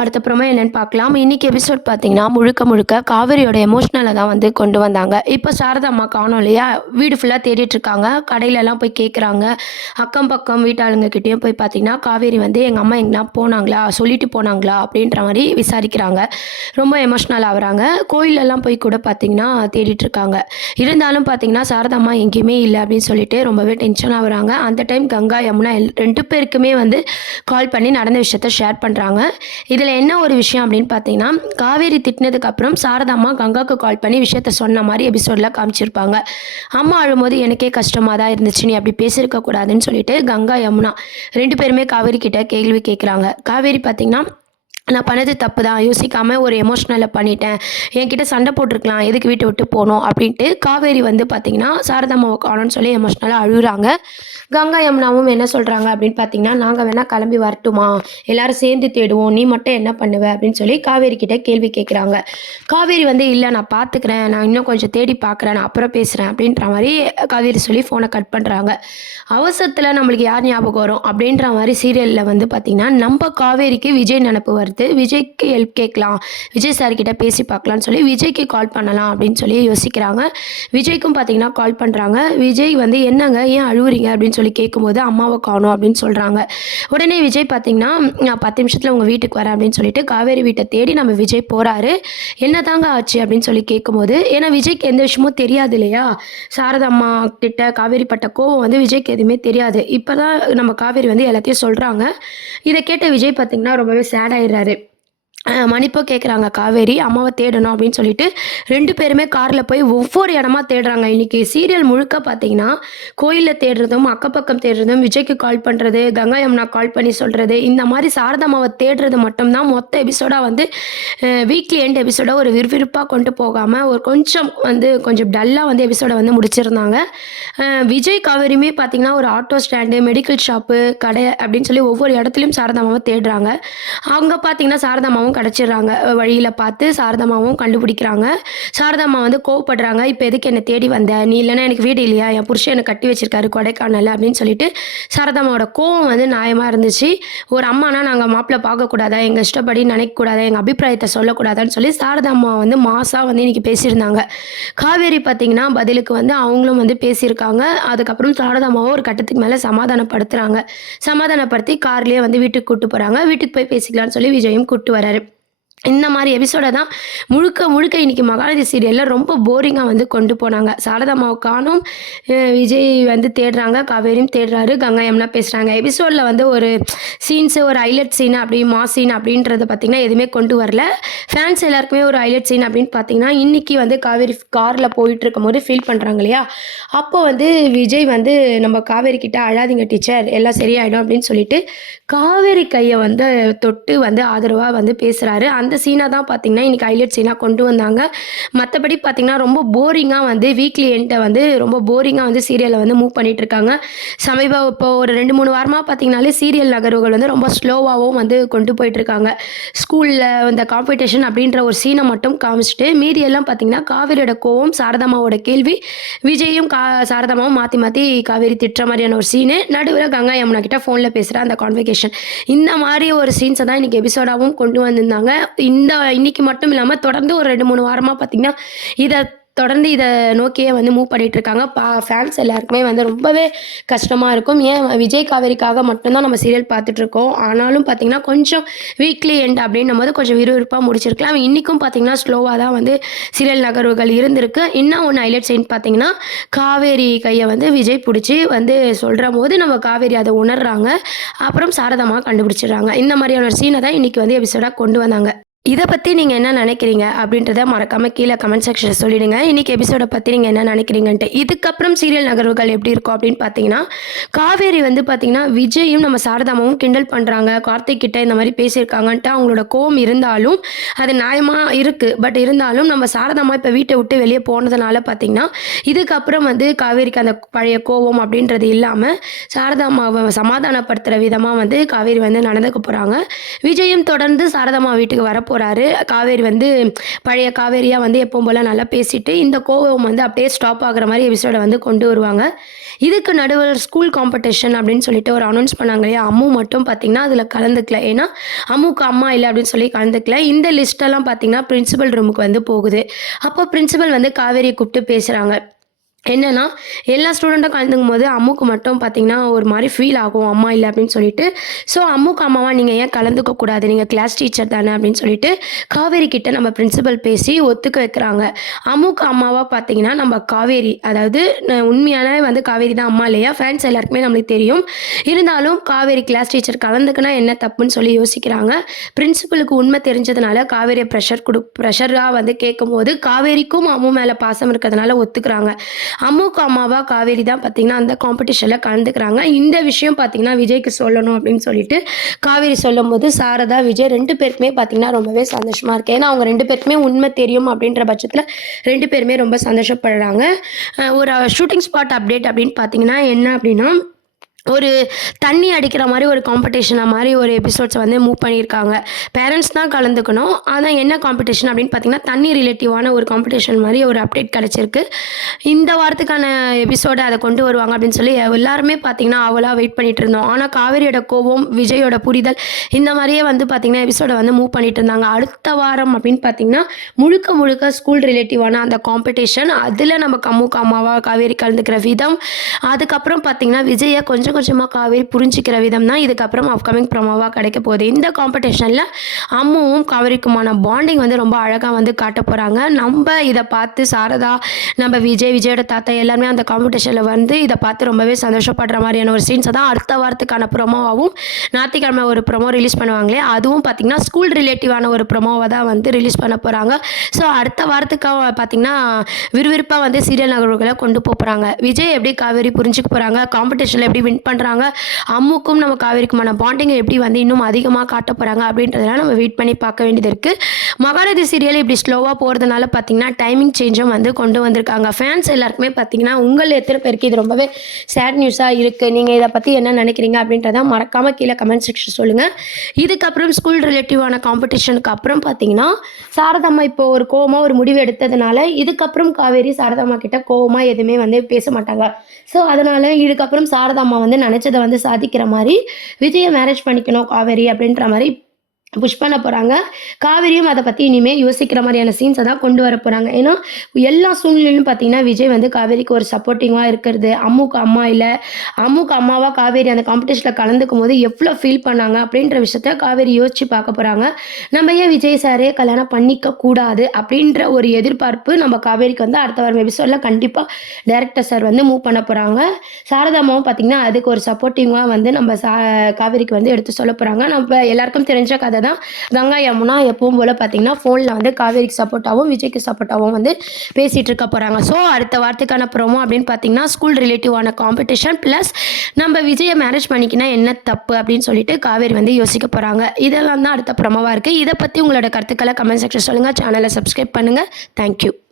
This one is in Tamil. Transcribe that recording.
அடுத்தப்புறமா என்னன்னு பார்க்கலாம். இன்னைக்கு எபிசோட் பார்த்தீங்கன்னா, முழுக்க முழுக்க காவேரியோட எமோஷனல தான் வந்து கொண்டு வந்தாங்க. இப்போ சாரதா அம்மா காணோம் இல்லையா? வீடு ஃபுல்லா தேடிட்டு இருக்காங்க. கடையிலலாம் போய் கேட்குறாங்க. அக்கம் பக்கம் வீட்டாளுங்ககிட்டயும் போய் பார்த்தீங்கன்னா, காவேரி வந்து எங்க அம்மா எங்கனா போனாங்களா? சொல்லிட்டு போனாங்களா? அப்படின்ற மாரி விசாரிக்கிறாங்க. ரொம்ப எமோஷனல் ஆகுறாங்க. கோயிலெல்லாம் போய் கூட பார்த்தீங்கன்னா, தேடிட்டு இருக்காங்க. இருந்தாலும் பார்த்தீங்கன்னா, சாரதா அம்மா எங்கேயுமே இல்ல அப்படின்னு சொல்லிட்டு ரொம்பவே டென்ஷன் ஆகுறாங்க. அந்த டைம் கங்கா, யமுனா 2 பேருக்குமே வந்து கால் பண்ணி நடந்த விஷயத்த ஷேர் பண்றாங்க. இதில் என்ன ஒரு விஷயம் அப்படின்னு பார்த்தீங்கன்னா, காவேரி திட்டினதுக்கு அப்புறம் சாரதா அம்மா கங்காவுக்கு கால் பண்ணி விஷயத்த சொன்ன மாதிரி எபிசோடில் காமிச்சிருப்பாங்க. அம்மா அழும்போது எனக்கே கஷ்டமாக தான் இருந்துச்சு, நீ அப்படி பேசியிருக்க கூடாதுன்னு சொல்லிட்டு கங்கா, யமுனா 2 பேருமே காவேரி கிட்ட கேள்வி கேட்குறாங்க. காவேரி பார்த்தீங்கன்னா, நான் பண்ணது தப்பு தான், யோசிக்காமல் ஒரு எமோஷ்னலில் பண்ணிட்டேன், என்கிட்ட சண்டை போட்டிருக்கலாம், எதுக்கு வீட்டை விட்டு போகணும் அப்படின்ட்டு காவேரி வந்து பார்த்தீங்கன்னா சாரதாம்மாவை காணோன்னு சொல்லி எமோஷ்னலாக அழுகுறாங்க. கங்கா யமுனாவும் என்ன சொல்கிறாங்க அப்படின்னு பார்த்தீங்கன்னா, நாங்கள் வேணால் கிளம்பி வரட்டுமா, எல்லாரும் சேர்ந்து தேடுவோம், நீ மட்டும் என்ன பண்ணுவ அப்படின்னு சொல்லி காவேரி கிட்ட கேள்வி கேட்குறாங்க. காவேரி வந்து இல்லை நான் பார்த்துக்கிறேன், நான் இன்னும் கொஞ்சம் தேடி பார்க்குறேன், நான் அப்புறம் பேசுகிறேன் அப்படின்ற மாதிரி காவேரி சொல்லி ஃபோனை கட் பண்ணுறாங்க. அவசரத்தில் நம்மளுக்கு யார் ஞாபகம் வரும் அப்படின்ற மாதிரி சீரியலில் வந்து பார்த்திங்கன்னா, நம்ம காவேரிக்கு விஜய் நினப்பு வருது. விஜய்க்கு ஹெல்ப் கேட்கலாம், விஜய் சார் கிட்ட பேசி பார்க்கலான்னு சொல்லி விஜய்க்கு கால் பண்ணலாம் அப்படின்னு சொல்லி யோசிக்கிறாங்க. விஜய்க்கும் பார்த்தீங்கன்னா கால் பண்ணுறாங்க. விஜய் வந்து என்னங்க ஏன் அழுவுறீங்க அப்படின்னு சொல்லி கேட்கும்போது அம்மாவை காணோம் அப்படின்னு சொல்கிறாங்க. உடனே விஜய் பார்த்தீங்கன்னா, நான் 10 நிமிஷத்தில் உங்கள் வீட்டுக்கு வரேன் அப்படின்னு சொல்லிட்டு காவேரி வீட்டை தேடி நம்ம விஜய் போகிறாரு. என்ன தாங்க ஆச்சு அப்படின்னு சொல்லி கேட்கும்போது, ஏன்னா விஜய்க்கு எந்த விஷயமும் தெரியாது இல்லையா? சாரதா அம்மா கிட்ட காவேரி பட்ட கோவம் வந்து விஜய்க்கு எதுவுமே தெரியாது. இப்போ தான் நம்ம காவேரி வந்து எல்லாத்தையும் சொல்கிறாங்க. இதை கேட்ட விஜய் பார்த்தீங்கன்னா ரொம்பவே சேட் ஆயிடுறாரு. மன்னிப்பு கேட்குறாங்க காவேரி, அம்மாவை தேடணும் அப்படின்னு சொல்லிட்டு 2 பேருமே காரில் போய் ஒவ்வொரு இடமா தேடுறாங்க. இன்றைக்கி சீரியல் முழுக்க பார்த்தீங்கன்னா, கோயிலில் தேடுறதும், அக்கப்பக்கம் தேடுறதும், விஜய்க்கு கால் பண்ணுறது, கங்கா யமுனா கால் பண்ணி சொல்கிறது, இந்த மாதிரி சாரதா அம்மாவை தேடுறது மட்டும்தான் மொத்த எபிசோடாக வந்து வீக்லி எண்ட் எபிசோடாக ஒரு விறுவிறுப்பாக கொண்டு போகாமல் ஒரு கொஞ்சம் டல்லாக வந்து எபிசோடை வந்து முடிச்சிருந்தாங்க. விஜய் காவேரியுமே பார்த்தீங்கன்னா, ஒரு ஆட்டோ ஸ்டாண்டு, மெடிக்கல் ஷாப்பு, கடை அப்படின்னு சொல்லி ஒவ்வொரு இடத்துலையும் சாரதா அம்மாவை தேடுறாங்க. அங்கே பார்த்தீங்கன்னா சாரதா அம்மாவும் கிடச்சிடுறாங்க. வழியில் பார்த்து சாரதா அம்மாவும் கண்டுபிடிக்கிறாங்க. சாரதா அம்மா வந்து கோவப்படுறாங்க. இப்போ எதுக்கு என்னை தேடி வந்த, நீ இல்லைன்னா எனக்கு வீடு இல்லையா, என் புருஷன் என்னை கட்டி வச்சிருக்காரு கொடைக்கானல் அப்படின்னு சொல்லிட்டு சாரதா அம்மாவோட கோவம் வந்து நியாயமாக இருந்துச்சு. ஒரு அம்மானா நாங்கள் மாப்பிள்ளை பார்க்கக்கூடாதா, எங்கள் இஷ்டப்படி நினைக்கக்கூடாதா, எங்கள் அபிப்பிராயத்தை சொல்லக்கூடாதான்னு சொல்லி சாரதா அம்மா வந்து மாசாக வந்து இன்றைக்கி பேசியிருந்தாங்க. காவேரி பார்த்திங்கன்னா பதிலுக்கு வந்து அவங்களும் வந்து பேசியிருக்காங்க. அதுக்கப்புறம் சாரதா அம்மாவை ஒரு கட்டத்துக்கு மேலே சமாதானப்படுத்துகிறாங்க. சமாதானப்படுத்தி கார்லேயே வந்து வீட்டுக்கு கூப்பிட்டு போகிறாங்க. வீட்டுக்கு போய் பேசிக்கலான்னு சொல்லி விஜயும் கூப்பிட்டு வராரு. இந்த மாதிரி எபிசோட தான் முழுக்க முழுக்க இன்றைக்கி மகாநதி சீரியலில் ரொம்ப போரிங்காக வந்து கொண்டு போனாங்க. சாரதா அம்மாவை காணோம், விஜய் வந்து தேடுறாங்க, காவேரியும் தேடுறாரு, கங்கா யமுனா பேசுகிறாங்க. எபிசோடில் வந்து ஒரு சீன்ஸு, ஒரு ஹைலைட் சீன் அப்படி மாஸ் சீன் அப்படின்றத பார்த்திங்கன்னா எதுவுமே கொண்டு வரல. ஃபேன்ஸ் எல்லாருக்குமே ஒரு ஹைலைட் சீன் அப்படின்னு பார்த்திங்கன்னா, இன்றைக்கி வந்து காவேரி காரில் போயிட்டு இருக்கும்போது ஃபீல் பண்ணுறாங்க இல்லையா? அப்போ வந்து விஜய் வந்து நம்ம காவேரி கிட்ட அழாதீங்க டீச்சர், எல்லாம் சரியாயிடும் அப்படின்னு சொல்லிட்டு காவேரி கையை வந்து தொட்டு வந்து ஆதரவாக வந்து பேசுகிறாரு. அந்த சீனை தான் பார்த்திங்கன்னா இன்றைக்கி ஹைலைட் சீனாக கொண்டு வந்தாங்க. மற்றபடி பார்த்திங்கன்னா ரொம்ப போரிங்காக வந்து வீக்லி எண்டை வந்து ரொம்ப போரிங்காக வந்து சீரியலை வந்து மூவ் பண்ணிகிட்ருக்காங்க. இப்போ ஒரு 2-3 வாரமாக பார்த்திங்கனாலே சீரியல் நகர்வுகள் வந்து ரொம்ப ஸ்லோவாகவும் வந்து கொண்டு போயிட்டுருக்காங்க. ஸ்கூலில் இந்த காம்படிஷன் அப்படின்ற ஒரு சீனை மட்டும் காமிச்சிட்டு மீதியெல்லாம் பார்த்திங்கன்னா காவேரியோட கோவம், சாரதாமாவோட கேள்வி, விஜயும் சாரதாமாவும் மாற்றி மாற்றி காவேரி திட்டுற மாதிரியான ஒரு சீனு, நடுவில் கங்கா யமுனா கிட்ட ஃபோனில் பேசுகிற அந்த கான்வெகேஷன், இந்த மாதிரி ஒரு சீன்ஸை தான் இன்றைக்கி எபிசோடாகவும் கொண்டு வந்திருந்தாங்க. இன்னைக்கு மட்டும் இல்லாமல் தொடர்ந்து ஒரு 2-3 வாரமாக பார்த்திங்கன்னா இதை நோக்கியே வந்து மூவ் பண்ணிகிட்ருக்காங்க. ஃபேன்ஸ் எல்லாருக்குமே வந்து ரொம்பவே கஷ்டமாக இருக்கும். ஏன் விஜய் காவேரிக்காக மட்டும்தான் நம்ம சீரியல் பார்த்துட்ருக்கோம். ஆனாலும் பார்த்திங்கன்னா கொஞ்சம் வீக்லி எண்ட் அப்படின்னும் போது கொஞ்சம் விறுவிறுப்பாக முடிச்சிருக்கலாம். இன்றைக்கும் பார்த்திங்கன்னா ஸ்லோவாக தான் வந்து சீரியல் நகர்வுகள் இருந்திருக்கு. இன்னும் ஒன்று ஹைலைட் சீன் பார்த்திங்கன்னா, காவேரி கையை வந்து விஜய் பிடிச்சி வந்து சொல்கிற போது நம்ம காவேரி அதை உணர்றாங்க. அப்புறம் சாரதாமா கண்டுபிடிச்சிடுறாங்க. இந்த மாதிரியான ஒரு சீனை தான் இன்றைக்கி வந்து எபிசோடாக கொண்டு வந்தாங்க. இதை பற்றி நீங்கள் என்ன நினைக்கிறீங்க அப்படின்றத மறக்காமல் கீழே கமெண்ட் செக்ஷனில் சொல்லிவிடுங்க. இன்றைக்கி எபிசோடை பற்றி நீங்கள் என்ன நினைக்கிறீங்கன்ட்டு. இதுக்கப்புறம் சீரியல் நகர்வுகள் எப்படி இருக்கும் அப்படின்னு பார்த்தீங்கன்னா, காவேரி வந்து பார்த்திங்கன்னா விஜயும் நம்ம சாரதாமாவும் கிண்டல் பண்ணுறாங்க, கார்த்திக் கிட்ட இந்த மாதிரி பேசியிருக்காங்கன்ட்டு அவங்களோட கோவம் இருந்தாலும் அது நியாயமாக இருக்குது. பட் இருந்தாலும் நம்ம சாரதாமா இப்போ வீட்டை விட்டு வெளியே போனதுனால பார்த்திங்கன்னா இதுக்கப்புறம் வந்து காவேரிக்கு அந்த பழைய கோவம் அப்படின்றது இல்லாமல் சாரதாமாவை சமாதானப்படுத்துகிற விதமாக வந்து காவேரி வந்து நடந்துக்க போகிறாங்க. விஜயும் தொடர்ந்து சாரதாமா வீட்டுக்கு வரப்போ போகிறாரு. காவேரி வந்து பழைய காவேரியாக வந்து எப்பவும் போல் நல்லா பேசிட்டு இந்த கோவம் வந்து அப்படியே ஸ்டாப் ஆகுற மாதிரி எபிசோடை வந்து கொண்டு வருவாங்க. இதுக்கு நடுவில் ஸ்கூல் காம்படிஷன் அப்படின்னு சொல்லிட்டு ஒரு அனௌன்ஸ் பண்ணாங்க இல்லையா, அம்மு மட்டும் பார்த்தீங்கன்னா அதில் கலந்துக்கல. ஏன்னா அம்முக்கு அம்மா இல்லை அப்படின்னு சொல்லி கலந்துக்கல. இந்த லிஸ்ட்டெல்லாம் பார்த்தீங்கன்னா பிரின்சிபல் ரூமுக்கு வந்து போகுது. அப்போ பிரின்சிபல் வந்து காவேரியை கூப்பிட்டு பேசுகிறாங்க. என்னன்னா, எல்லா ஸ்டூடெண்ட்டும் கலந்துக்கும்போது அம்முக்கு மட்டும் பார்த்தீங்கன்னா, ஒரு மாரி ஃபீல் ஆகும். அம்மா இல்ல அப்படின்னு சொல்லிட்டு. ஸோ அம்முக்கு அம்மாவா நீங்க ஏன் கலந்துக்க கூடாது? நீங்க கிளாஸ் டீச்சர் தானே அப்படின்னு சொல்லிட்டு, காவேரி கிட்ட நம்ம பிரின்சிபல் பேசி ஒத்துக்க வைக்கிறாங்க. அம்முக்கு அம்மாவா பார்த்தீங்கன்னா, நம்ம காவேரி. அதாவது உண்மையாலே வந்து காவேரி தான் அம்மா இல்லையா? ஃபேன்ஸ் எல்லாருக்குமே நம்மளுக்கு தெரியும். இருந்தாலும் காவேரி கிளாஸ் டீச்சர் கலந்துக்குனா என்ன தப்புன்னு சொல்லி யோசிக்கிறாங்க. பிரின்சிபலுக்கு உண்மை தெரிஞ்சதுனால காவேரியை ப்ரெஷரா வந்து கேட்கும்போது, காவேரிக்கும் அம்மு மேல பாசம் இருக்கிறதுனால ஒத்துக்கிறாங்க. அம்முக்கு அம்மாவா காவேரி தான் பார்த்தீங்கன்னா அந்த காம்படிஷனில் கலந்துக்கிறாங்க. இந்த விஷயம் பார்த்தீங்கன்னா விஜய்க்கு சொல்லணும் அப்படின்னு சொல்லிட்டு காவேரி சொல்லும்போது சாரதா, விஜய் 2 பேருக்குமே பார்த்தீங்கன்னா ரொம்பவே சந்தோஷமாக இருக்குது. ஏன்னா அவங்க 2 பேருக்குமே உண்மை தெரியும் அப்படின்ற பட்சத்தில் 2 பேருமே ரொம்ப சந்தோஷப்படுறாங்க. ஒரு ஷூட்டிங் ஸ்பாட் அப்டேட் அப்படின்னு பார்த்தீங்கன்னா என்ன அப்படின்னா, ஒரு தண்ணி அடிக்கிற மாதிரி ஒரு காம்படிஷனை மாதிரி ஒரு எபிசோட்ஸ் வந்து மூவ் பண்ணியிருக்காங்க. பேரண்ட்ஸ் தான் கலந்துக்கணும். ஆனால் என்ன காம்படிஷன் அப்படின்னு பார்த்தீங்கன்னா, தண்ணி ரிலேட்டிவான ஒரு காம்படிஷன் மாதிரி ஒரு அப்டேட் கிடச்சிருக்கு. இந்த வாரத்துக்கான எபிசோடை அதை கொண்டு வருவாங்க அப்படின்னு சொல்லி எல்லாருமே பார்த்தீங்கன்னா அவளாக வெயிட் பண்ணிட்டு இருந்தோம். ஆனால் காவேரியோட கோபம், விஜயோட புரிதல் இந்த மாதிரியே வந்து பார்த்தீங்கன்னா எபிசோடை வந்து மூவ் பண்ணிட்டு இருந்தாங்க. அடுத்த வாரம் அப்படின்னு பார்த்தீங்கன்னா முழுக்க முழுக்க ஸ்கூல் ரிலேட்டிவான அந்த காம்படிஷன், அதில் நம்ம அம்முக்கு அம்மாவா காவேரி கலந்துக்கிற விதம், அதுக்கப்புறம் பார்த்தீங்கன்னா விஜயை கொஞ்சம் கொஞ்சமாக காவேரி புரிஞ்சிக்கிற விதம் தான் இதுக்கப்புறம் அப்கமிங் ப்ரோமோவாக கிடைக்க போகுது. இந்த காம்படிஷனில் அம்முவும் காவேரிக்குமான பாண்டிங் வந்து ரொம்ப அழகாக வந்து காட்ட போகிறாங்க. நம்ம இதை பார்த்து சாரதா, நம்ம விஜயோட தாத்தா எல்லாருமே அந்த காம்படிஷனில் வந்து இதை பார்த்து ரொம்பவே சந்தோஷப்படுற மாதிரியான ஒரு சீன்ஸை தான் அடுத்த வாரத்துக்கான ப்ரோமோவாகவும் ஞாயிற்றுக்கிழமை ஒரு ப்ரோமோ ரிலீஸ் பண்ணுவாங்களே, அதுவும் பார்த்திங்கன்னா ஸ்கூல் ரிலேட்டிவான ஒரு ப்ரோமோவை தான் வந்து ரிலீஸ் பண்ண போகிறாங்க. ஸோ அடுத்த வாரத்துக்காக பார்த்திங்கன்னா விறுவிறுப்பாக வந்து சீரியல் நகர்வுகளை கொண்டு போகிறாங்க. விஜய் எப்படி காவேரி புரிஞ்சுக்க போகிறாங்க, காம்படிஷனில் எப்படி வின் பண்ணுறாங்க, அம்முக்கும் நம்ம காவேரிக்குமான பாண்டிங்கை எப்படி வந்து இன்னும் அதிகமாக காட்ட போகிறாங்க அப்படின்றதெல்லாம் நம்ம வெயிட் பண்ணி பார்க்க வேண்டியது இருக்குது. மகாநதி சீரியல் இப்படி ஸ்லோவாக போகிறதுனால பார்த்திங்கன்னா டைமிங் சேஞ்சும் வந்து கொண்டு வந்திருக்காங்க. ஃபேன்ஸ் எல்லாருக்குமே பார்த்திங்கன்னா உங்கள் எத்தனை பேருக்கு இது ரொம்பவே சேட் நியூஸாக இருக்குது, நீங்கள் இதை பற்றி என்ன நினைக்கிறீங்க அப்படின்றத மறக்காமல் கீழே கமெண்ட் செக்ஷன் சொல்லுங்கள். இதுக்கப்புறம் ஸ்கூல் ரிலேட்டிவான காம்படிஷனுக்கு அப்புறம் பார்த்திங்கன்னா சாரதாம்மா இப்போ ஒரு கோவமாக ஒரு முடிவு எடுத்ததுனால இதுக்கப்புறம் காவேரி சாரதாம்மா கிட்ட கோவமாக எதுவுமே வந்து பேச மாட்டாங்க. ஸோ அதனால் இதுக்கப்புறம் சாரதாம்மா வந்து நினச்சதை வந்து சாதிக்கிற மாதிரி விஜயை மேரேஜ் பண்ணிக்கணும் காவேரி அப்படின்ற மாதிரி புஷ் பண்ண போகிறாங்க. காவேரியும் அதை பற்றி இனிமேல் யோசிக்கிற மாதிரியான சீன்ஸை தான் கொண்டு வர போகிறாங்க. ஏன்னா எல்லா சூழ்நிலையிலும் பார்த்தீங்கன்னா விஜய் வந்து காவேரிக்கு ஒரு சப்போர்ட்டிவாக இருக்கிறது, அம்முக்கு அம்மா இல்லை, அம்முக்கு அம்மாவாக காவேரி அந்த காம்படிஷனில் கலந்துக்கும் போது எவ்வளோ ஃபீல் பண்ணாங்க அப்படின்ற விஷயத்த காவேரி யோசிச்சு பார்க்க போகிறாங்க. நம்ம ஏன் விஜய் சாரே கல்யாணம் பண்ணிக்க கூடாது அப்படின்ற ஒரு எதிர்பார்ப்பு நம்ம காவேரிக்கு வந்து அடுத்த வாரம் எபிசோடில் கண்டிப்பாக டைரக்டர் சார் வந்து மூவ் பண்ண போகிறாங்க. சாரதாமாவும் பார்த்திங்கன்னா அதுக்கு ஒரு சப்போர்ட்டிவாக வந்து நம்ம காவேரிக்கு வந்து எடுத்து சொல்ல போகிறாங்க. நம்ம எல்லாருக்கும் தெரிஞ்ச கதை தான் கங்கா யமுனா எப்பவும் போல பார்த்தீங்கன்னா ஃபோனில் வந்து காவேரிக்கு சப்போர்ட்டாகவும் விஜய்க்கு சப்போர்ட்டாகவும் வந்து பேசிகிட்டு இருக்க போகிறாங்க. ஸோ அடுத்த வாரத்துக்கான ப்ரோமோ அப்படின்னு பார்த்தீங்கன்னா ஸ்கூல் ரிலேட்டிவான காம்படிஷன் ப்ளஸ் நம்ம விஜயை மேரேஜ் பண்ணிக்கினா என்ன தப்பு அப்படின்னு சொல்லிட்டு காவேரி வந்து யோசிக்க போகிறாங்க. இதெல்லாம் தான் அடுத்த ப்ரோமோவாக இருக்குது. இதை பற்றி உங்களோட கருத்துக்களை கமெண்ட் செக்ஷன் சொல்லுங்கள். சேனலை சப்ஸ்கிரைப் பண்ணுங்கள். தேங்க்யூ.